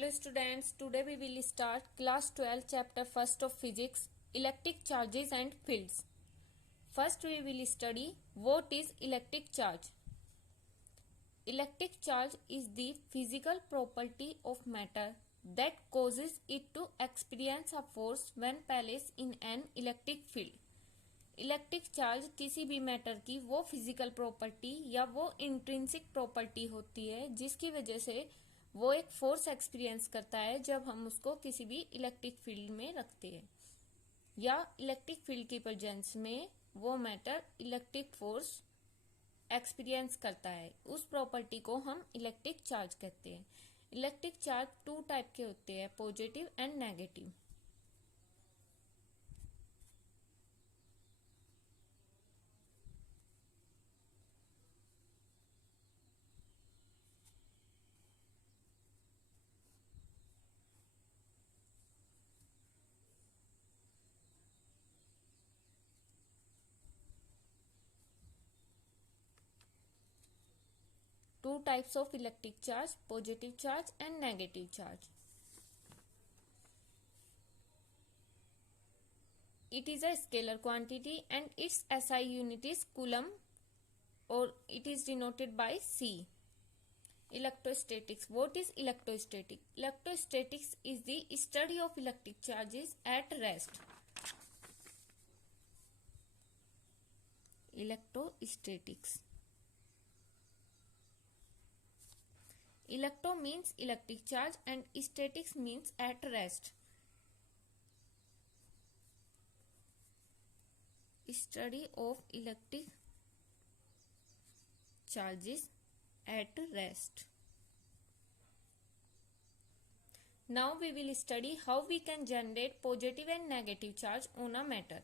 Hello students, today we will start class 12 chapter 1st of physics, electric charges and fields. First we will study what is electric charge. Electric charge is the physical property of matter that causes it to experience a force when placed in an electric field. Electric charge किसी भी matter की वो physical property या वो intrinsic property होती है जिसकी वजह से वो एक फोर्स एक्सपीरियंस करता है जब हम उसको किसी भी इलेक्ट्रिक फील्ड में रखते हैं या इलेक्ट्रिक फील्ड की प्रेजेंस में वो मैटर इलेक्ट्रिक फोर्स एक्सपीरियंस करता है। उस प्रॉपर्टी को हम इलेक्ट्रिक चार्ज कहते हैं। इलेक्ट्रिक चार्ज टू टाइप के होते हैं, positive and negative. Two types of electric charge, positive charge and negative charge. It is a scalar quantity and its SI unit is coulomb or it is denoted by C. Electrostatics. What is electrostatic? Electrostatics is the study of electric charges at rest. Electrostatics. Electro means electric charge and statics means at rest. Study of electric charges at rest. Now we will study how we can generate positive and negative charge on a matter.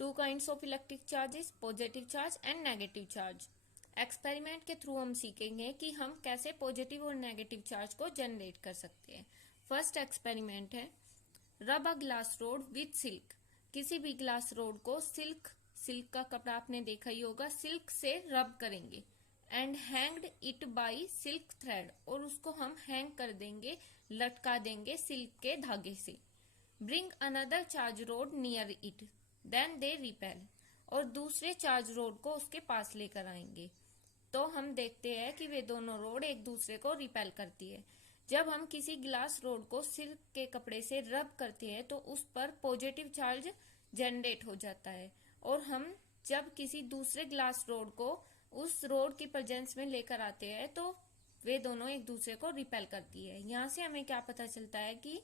Two kinds of electric charges, positive charge and negative charge. Experiment के through हम सीखेंगे कि हम कैसे positive और negative charge को generate कर सकते हैं। फर्स्ट एक्सपेरिमेंट है, रब a glass rod with silk. किसी भी ग्लास रोड को सिल्क का कपड़ा आपने देखा ही होगा, सिल्क से रब करेंगे and hanged it by silk thread, और उसको हम हैंग कर देंगे, लटका देंगे सिल्क के धागे से। Bring another charge rod near it then they repel, और दूसरे चार्ज रोड को उसके पास लेकर आएंगे तो हम देखते हैं कि वे दोनों रोड एक दूसरे को रिपेल करती है। जब हम किसी ग्लास रोड को सिल्क के कपड़े से रब करते हैं तो उस पर पॉजिटिव चार्ज जनरेट हो जाता है, और हम जब किसी दूसरे ग्लास रोड को उस रोड की प्रेजेंस में लेकर आते हैं तो वे दोनों एक दूसरे को रिपेल करती है। यहाँ से हमें क्या पता चलता है कि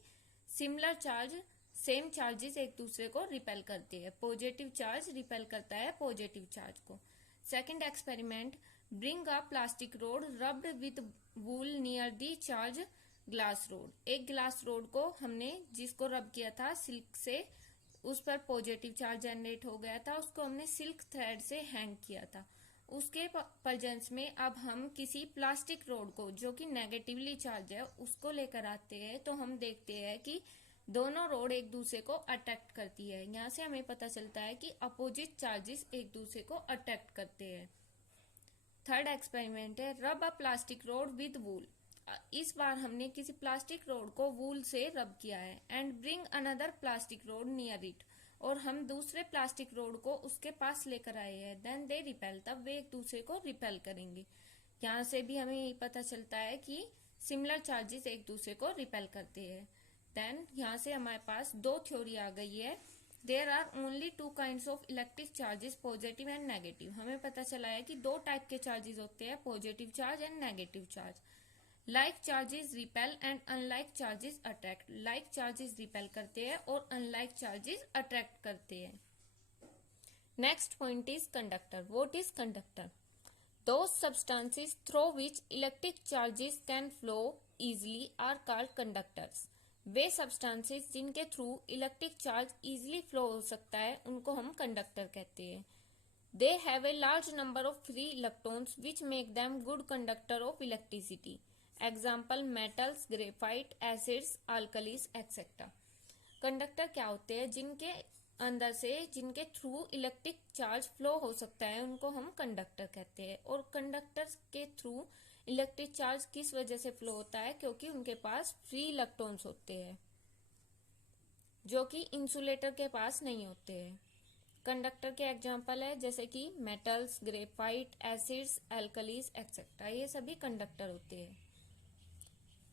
सिमिलर चार्ज, सेम चार्जेस एक दूसरे को रिपेल करते हैं। पॉजिटिव चार्ज रिपेल करता है पॉजिटिव चार्ज को। Second experiment, bring a plastic road rubbed with wool near the charge glass rod. एक ग्लास रोड को हमने जिसको रब किया था सिल्क से, उस पर पॉजिटिव चार्ज जनरेट हो गया था, उसको हमने सिल्क थ्रेड से हैंग किया था। उसके प्रेजेंस में अब हम किसी प्लास्टिक रोड को जो कि नेगेटिवली चार्ज है उसको लेकर आते हैं तो हम देखते हैं कि दोनों रोड एक दूसरे को अट्रैक्ट करती है। यहाँ से हमें पता चलता है कि अपोजिट चार्जेस एक दूसरे को अट्रैक्ट करते हैं। थर्ड एक्सपेरिमेंट है, रब अ प्लास्टिक रोड विद वूल। इस बार हमने किसी प्लास्टिक रोड को वूल से रब किया है and bring another plastic rod near it, और हम दूसरे प्लास्टिक रोड को उसके पास लेकर आए हैं। देन दे रिपेल, तब वे एक दूसरे को रिपेल करेंगे। यहाँ से भी हमें यही पता चलता है कि सिमिलर चार्जेस एक दूसरे को रिपेल करते हैं। देन यहाँ से हमारे पास दो थ्योरी आ गई है। There are only two kinds of electric charges, positive and negative. हमें पता चला है कि दो टाइप के चार्जेस होते हैं, positive charge and negative charge. Like charges repel and unlike charges attract. Like charges repel करते हैं और अनलाइक चार्जेस अट्रैक्ट करते हैं। Next point is conductor. What is conductor? Those substances through which electric charges can flow easily are called conductors. वे substances जिनके through electric charge easily flow हो सकता है उनको हम कंडक्टर कहते हैं। They have a large number of free electrons which make them good conductor of electricity. Example metals, graphite, acids, alkalis etcetera. Conductor क्या होते हैं? जिनके अंदर से जिनके थ्रू इलेक्ट्रिक चार्ज फ्लो हो सकता है उनको हम कंडक्टर कहते हैं, और कंडक्टर के थ्रू इलेक्ट्रिक चार्ज किस वजह से फ्लो होता है? क्योंकि उनके पास फ्री इलेक्ट्रॉन्स होते हैं जो कि इंसुलेटर के पास नहीं होते हैं। कंडक्टर के एग्जाम्पल है जैसे कि metals, graphite, acids, alkalis etcetera, ये सभी कंडक्टर होते हैं।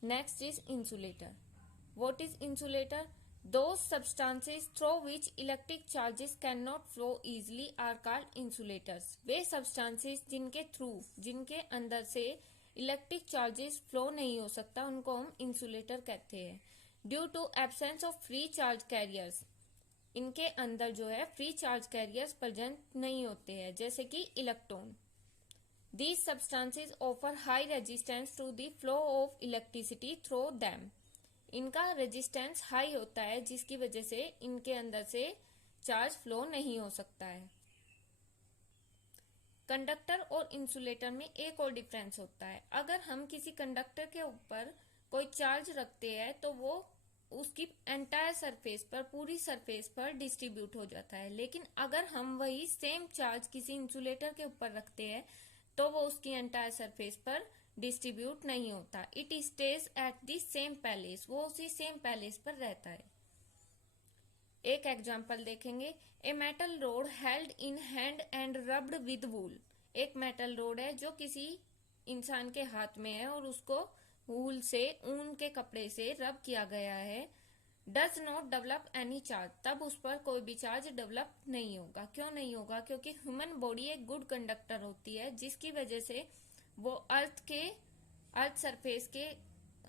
Next is insulator. What is insulator? Those substances through which electric charges cannot flow easily are called insulators. Way substances जिनके अंदर से इलेक्ट्रिक चार्जेस फ्लो नहीं हो सकता, उनको हम इंसुलेटर कहते हैं। Due to absence of free charge carriers, इनके अंदर जो है फ्री चार्ज कैरियर्स प्रेजेंट नहीं होते हैं, जैसे कि electron. These substances offer high resistance to the flow of electricity through them. इनका रेजिस्टेंस हाई होता है जिसकी वजह से इनके अंदर से चार्ज फ्लो नहीं हो सकता है। कंडक्टर और इंसुलेटर में एक और डिफरेंस होता है। अगर हम किसी कंडक्टर के ऊपर कोई चार्ज रखते हैं तो वो उसकी एंटायर सरफेस पर, पूरी सरफेस पर डिस्ट्रीब्यूट हो जाता है, लेकिन अगर हम वही सेम चार्ज किसी इंसुलेटर के ऊपर रखते हैं तो वो उसकी एंटायर सरफेस पर डिस्ट्रीब्यूट नहीं होता। It stage at the same palace, वो उसी सेम पैलेस पर रहता है। एक एग्जांपल देखेंगे। A metal rod held in hand and rubbed with wool. एक मेटल रोड है जो किसी इंसान के हाथ में है और उसको वूल से, ऊन के कपड़े से रब किया गया है। Does not develop any charge, तब उस पर कोई भी चार्ज डेवलप नहीं होगा। क्यों नहीं होगा? क्योंकि ह्यूमन बॉडी एक गुड कंडक्टर होती है जिसकी वजह से वो अर्थ सरफेस के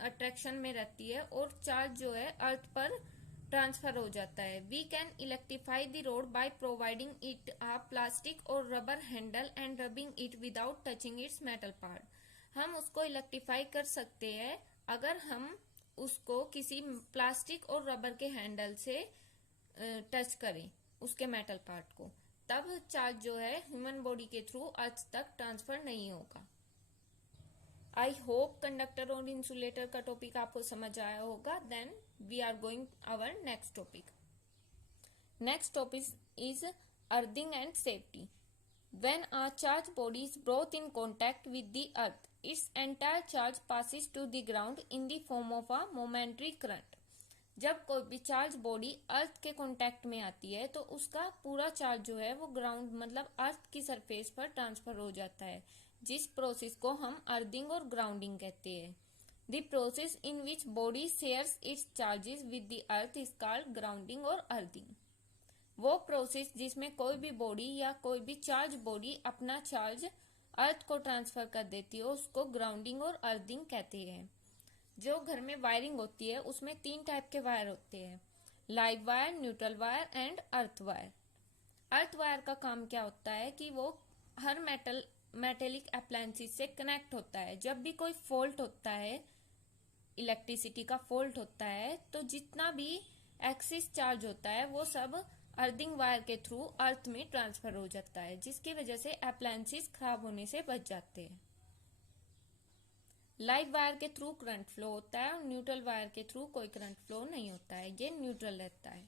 अट्रैक्शन में रहती है और चार्ज जो है अर्थ पर ट्रांसफर हो जाता है। We can electrify the rod by providing it a plastic और rubber handle and rubbing it without touching its metal part. हम उसको इलेक्ट्रीफाई कर सकते हैं अगर हम उसको किसी प्लास्टिक और रबर के हैंडल से टच करें उसके मेटल पार्ट को, तब चार्ज जो है ह्यूमन बॉडी के थ्रू अर्थ तक ट्रांसफर नहीं होगा। आई होप कंडक्टर और इंसुलेटर का टॉपिक आपको समझ आया होगा। Then we are going our next topic. Next topic is earthing and safety. When a charge body is brought in contact with the earth, its entire charge passes to the ground in the form of a momentary current. जब कोई भी charge body earth के contact में आती है तो उसका पूरा चार्ज जो है वो ग्राउंड मतलब अर्थ की सरफेस पर ट्रांसफर हो जाता है, जिस प्रोसेस को हम अर्थिंग और ग्राउंडिंग कहते हैं। The process in which body shares it's charges with the earth is called grounding और अर्थिंग। वो प्रोसेस जिसमें कोई भी बॉडी या कोई भी चार्ज बॉडी अपना चार्ज अर्थ को ट्रांसफर कर देती है उसको ग्राउंडिंग और अर्थिंग कहते हैं। जो घर में वायरिंग होती है उसमें 3 टाइप के वायर होते हैं, live wire, neutral wire and earth wire. Earth wire का काम क्या होता है कि वो हर मेटेलिक अप्लायंसेस से कनेक्ट होता है। जब भी कोई फॉल्ट होता है, इलेक्ट्रिसिटी का फॉल्ट होता है, तो जितना भी एक्सिस चार्ज होता है वो सब अर्थिंग वायर के थ्रू अर्थ में ट्रांसफर हो जाता है, जिसकी वजह से अप्लायंसेस खराब होने से बच जाते हैं। लाइव वायर के थ्रू करंट फ्लो होता है और न्यूट्रल वायर के थ्रू कोई करंट फ्लो नहीं होता है, ये न्यूट्रल रहता है।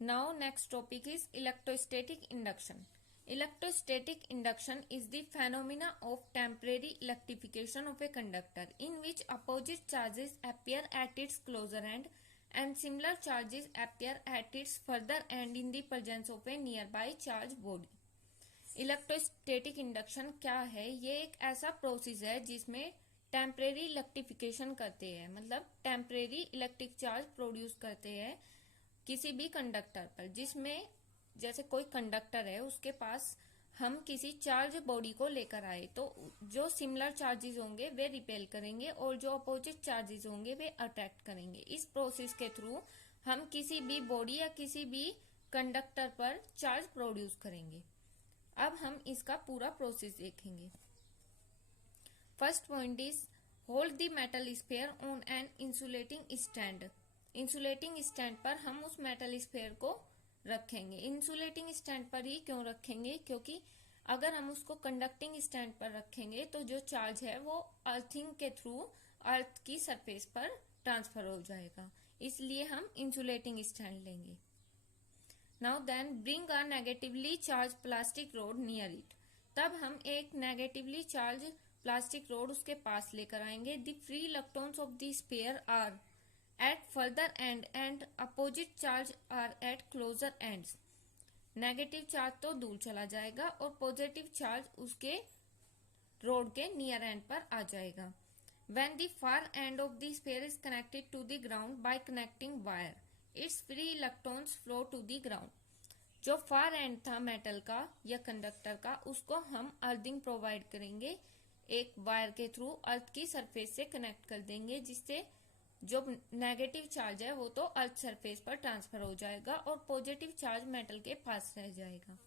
Now next topic is electrostatic induction. Electrostatic induction is the phenomena of temporary electrification of a conductor in which opposite charges appear at its closer end and similar charges appear at its further end in the presence of a nearby charge body. Electrostatic induction क्या है? ये एक ऐसा process है जिसमें temporary electrification करते हैं, मतलब टेम्परेरी इलेक्ट्रिक चार्ज प्रोड्यूस करते हैं किसी भी कंडक्टर पर, जिसमें जैसे कोई कंडक्टर है उसके पास हम किसी चार्ज बॉडी को लेकर आए तो जो सिमिलर चार्जेस होंगे वे रिपेल करेंगे और जो अपोजिट चार्जेस होंगे वे अट्रैक्ट करेंगे। इस प्रोसेस के थ्रू हम किसी भी बॉडी या किसी भी कंडक्टर पर चार्ज प्रोड्यूस करेंगे। अब हम इसका पूरा प्रोसेस देखेंगे। First point is hold the metal sphere on an insulating stand. Insulating stand पर हम उस मेटल स्फीयर को रखेंगे। इंसुलेटिंग स्टैंड पर ही क्यों रखेंगे? क्योंकि अगर हम उसको कंडक्टिंग स्टैंड पर रखेंगे तो जो चार्ज है वो अर्थिंग के थ्रू अर्थ की सरफेस पर ट्रांसफर हो जाएगा, इसलिए हम इंसुलेटिंग स्टैंड लेंगे। Now then bring a negatively charge plastic rod near it. तब हम एक नेगेटिवली चार्ज प्लास्टिक रोड उसके पास लेकर आएंगे। The free electrons of the sphere are at further end and opposite charge are at closer ends. Negative charge तो दूर चला जाएगा और पॉजिटिव चार्ज उसके रोड के नियर एंड पर आ जाएगा। When the far end of the sphere is connected to the ground by connecting wire, its free electrons flow to the ground. जो फार एंड था मेटल का या कंडक्टर का, उसको हम अर्थिंग प्रोवाइड करेंगे, एक वायर के थ्रू अर्थ की सरफेस से कनेक्ट कर देंगे, जिससे जो नेगेटिव चार्ज है वो तो अर्थ सरफेस पर ट्रांसफर हो जाएगा और पॉजिटिव चार्ज मेटल के पास रह जाएगा।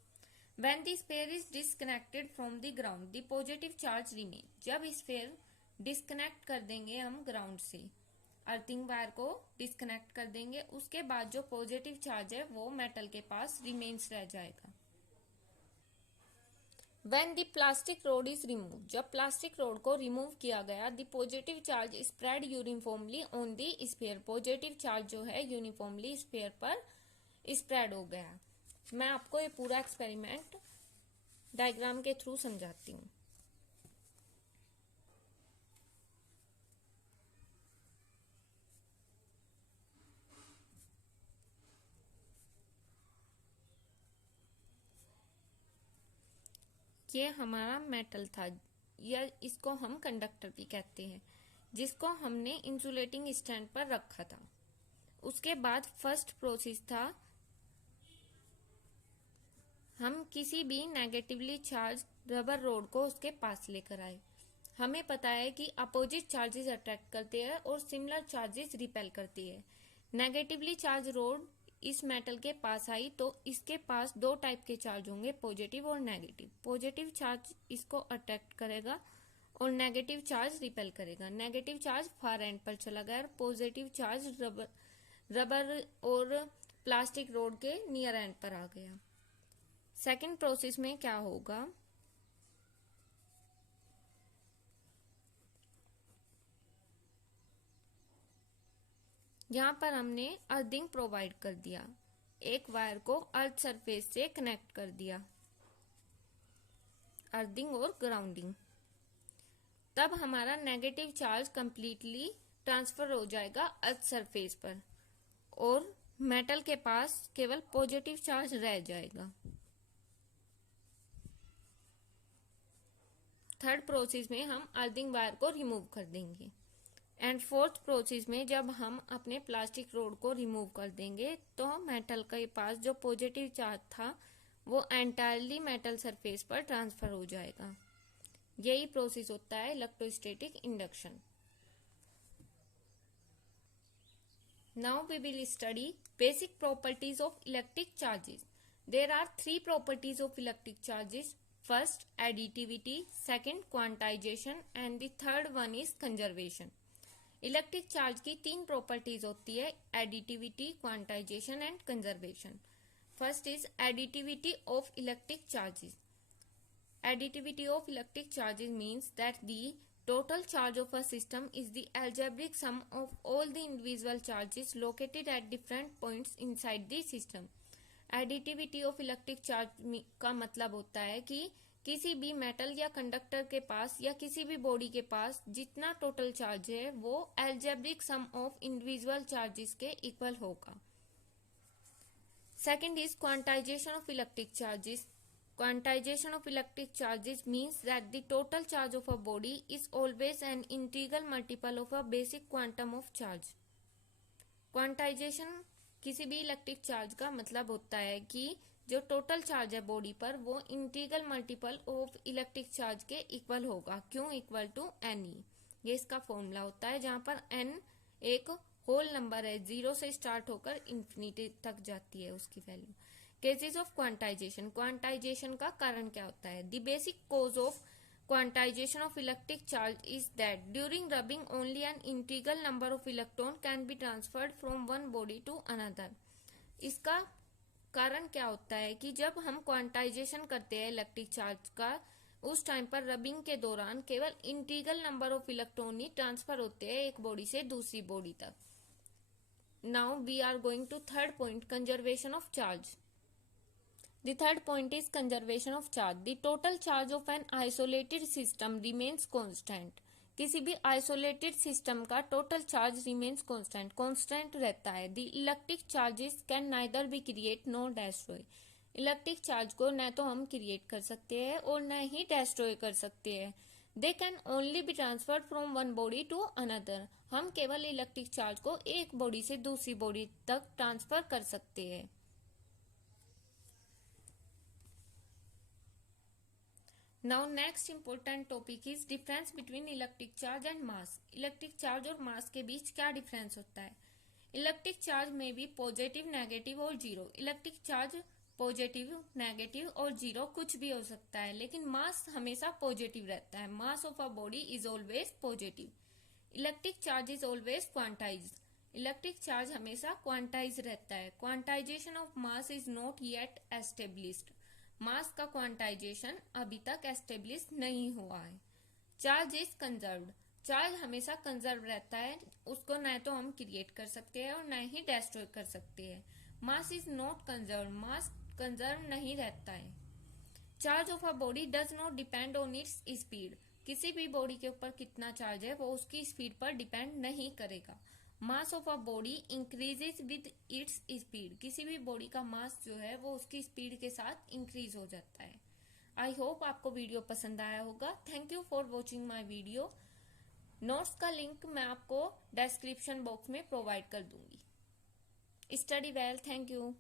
When the sphere is disconnected from the ground, the positive charge remain. जब स्फीयर डिस्कनेक्ट कर देंगे हम ग्राउंड से, अर्थिंग वायर को डिस्कनेक्ट कर देंगे, उसके बाद जो पॉजिटिव चार्ज है वो मेटल के पास रिमेन्स रह जाएगा। When the plastic rod is removed, जब प्लास्टिक रोड को रिमूव किया गया, the positive charge spread uniformly on the sphere. Positive charge जो है यूनिफॉर्मली स्फीयर पर स्प्रेड हो गया। मैं आपको ये पूरा एक्सपेरिमेंट डायग्राम के थ्रू समझाती हूँ। ये हमारा मेटल था, या इसको हम कंडक्टर भी कहते हैं, जिसको हमने इंसुलेटिंग स्टैंड पर रखा था। उसके बाद फर्स्ट प्रोसेस था, हम किसी भी नेगेटिवली चार्ज रबर रोड को उसके पास लेकर आए। हमें पता है कि अपोजिट चार्जेस अट्रैक्ट करते हैं और सिमिलर चार्जेस रिपेल करती है। नेगेटिवली चार्ज रोड इस मेटल के पास आई तो इसके पास दो टाइप के चार्ज होंगे, पॉजिटिव और नेगेटिव। पॉजिटिव चार्ज इसको अट्रैक्ट करेगा और नेगेटिव चार्ज रिपेल करेगा। नेगेटिव चार्ज फार एंड पर चला गया और पॉजिटिव चार्ज रबर और प्लास्टिक रोड के नियर एंड पर आ गया। सेकंड प्रोसेस में क्या होगा, यहाँ पर हमने अर्थिंग प्रोवाइड कर दिया, एक वायर को अर्थ सरफेस से कनेक्ट कर दिया, अर्थिंग और ग्राउंडिंग। तब हमारा नेगेटिव चार्ज कंप्लीटली ट्रांसफर हो जाएगा अर्थ सरफेस पर और मेटल के पास केवल पॉजिटिव चार्ज रह जाएगा। थर्ड प्रोसेस में हम अर्थिंग वायर को रिमूव कर देंगे। एंड फोर्थ प्रोसेस में जब हम अपने प्लास्टिक रोड को रिमूव कर देंगे तो मेटल के पास जो पॉजिटिव चार्ज था वो एंटायरली मेटल सरफेस पर ट्रांसफर हो जाएगा। यही प्रोसेस होता है electrostatic induction. Now we will study basic properties of electric charges. There are three properties of electric charges. First additivity, second quantization and the third one is conservation. Electric charge की तीन properties होती है, additivity, quantization and conservation. First is additivity of electric charges. Additivity of electric charges means that the total charge of a system is the algebraic sum of all the individual charges located at different points inside the system. Additivity of electric charge का मतलब होता है कि किसी भी metal या conductor के पास या किसी भी बॉडी के पास जितना टोटल चार्ज है वो algebraic sum of individual charges के इक्वल होगा। Second is quantization of electric charges. Quantization of electric charges means that the total charge of a body is always an integral multiple of a basic quantum of charge. Quantization किसी भी electric charge का मतलब होता है कि जो total charge है body पर वो integral multiple of electric charge के इक्वल होगा। क्यों? इक्वल टू एन ई, ये इसका फॉर्मूला होता है, जहाँ पर एन एक होल नंबर है, 0 से स्टार्ट होकर इंफिनिटी तक जाती है उसकी value. Cases of quantization, quantization का कारण क्या होता है? The basic cause of quantization of electric charge is that during rubbing only an integral number of electron can be transferred from one body to another. इसका कारण क्या होता है कि जब हम क्वांटाइजेशन करते हैं इलेक्ट्रिक चार्ज का, उस टाइम पर रबिंग के दौरान केवल इंटीग्रल नंबर ऑफ इलेक्ट्रॉन ही ट्रांसफर होते हैं एक बॉडी से दूसरी बॉडी तक। Now we are going to third point, conservation of charge. The third point is conservation of charge. The total charge of an isolated system remains constant. किसी भी isolated system का total charge remains constant रहता है. The electric charges can neither be create no destroy. Electric charge को न तो हम create कर सकते हैं और न ही डेस्ट्रॉय कर सकते हैं. They can only be transferred from one body to another. हम केवल इलेक्ट्रिक चार्ज को एक बॉडी से दूसरी बॉडी तक ट्रांसफर कर सकते हैं. Now next important topic is difference between electric charge and mass. Electric charge और मास के बीच क्या डिफरेंस होता है? इलेक्ट्रिक चार्ज में भी पॉजिटिव, नेगेटिव और zero. Electric charge positive, negative और जीरो कुछ भी हो सकता है, लेकिन मास हमेशा पॉजिटिव रहता है. Mass of a body is always positive. Electric charge is always quantized. Electric charge हमेशा क्वांटाइज रहता है. Quantization of mass is not yet established. Mass का क्वांटाइजेशन अभी तक एस्टेब्लिश नहीं हुआ है. Charge is conserved. चार्ज हमेशा कंजर्व रहता है, उसको न तो हम क्रिएट कर सकते हैं और न ही डिस्ट्रॉय कर सकते हैं. मास is not conserve. Mass conserve नहीं रहता है. Charge of a body does not depend on its speed. किसी भी बॉडी के ऊपर कितना चार्ज है वो उसकी स्पीड पर डिपेंड नहीं करेगा. मास of a body increases with its speed. किसी भी बॉडी का मास जो है वो उसकी स्पीड के साथ इंक्रीज हो जाता है. आई होप आपको वीडियो पसंद आया होगा. Thank you for watching my video. Notes का लिंक मैं आपको डिस्क्रिप्शन बॉक्स में प्रोवाइड कर दूंगी. Study well. Thank you.